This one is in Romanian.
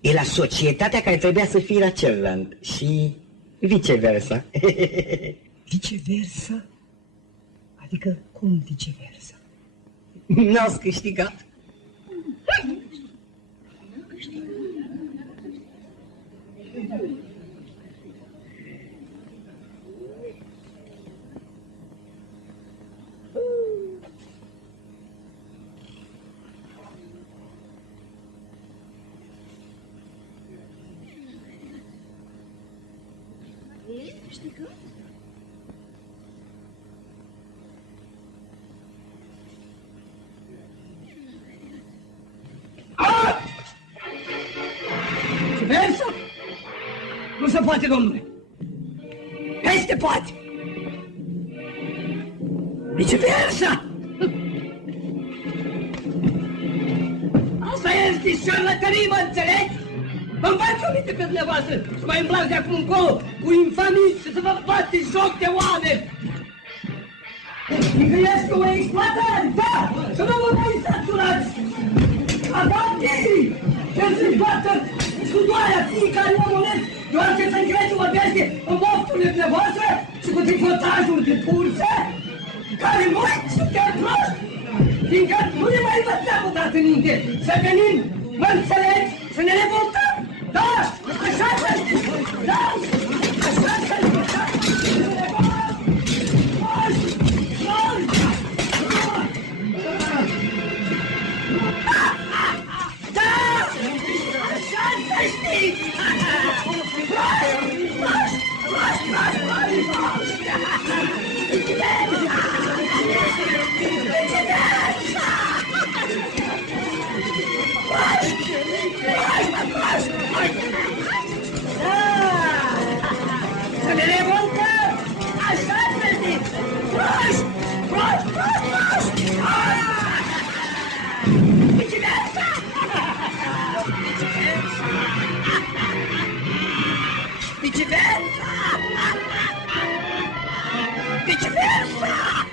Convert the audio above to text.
e la societatea care trebuia să fie la celălalt și viceversa. Viceversa? Adică cum viceversa? N-ați câștigat? Viceversa? Nu se poate, domnule. Este poate. Viceversa? Asta este șarlătărie, mă înțelegi? Vă-mi faci o minte pe dumneavoastră să mai îmblați de acum încolo cu infamii și să vă bate joc de oameni. Fiindcă este o exploatare, da, să nu vă mai saturați. Avantii! Ce să-și bată scudoarea fiecare omuleț, doar ce să-i crezi vorbește în mofturile dumneavoastră și cu tricotajul de pulse, care noi suntem proști, fiindcă nu ne mai învățăm odată în minte, să venim, mă înțelegi, să ne revoltăm, da, așa să știți, da, așa să știți, da, să ne revoltăm! Așa să știți! Proști! Proști! Proști! Proști! Viceversa! Viceversa! Viceversa!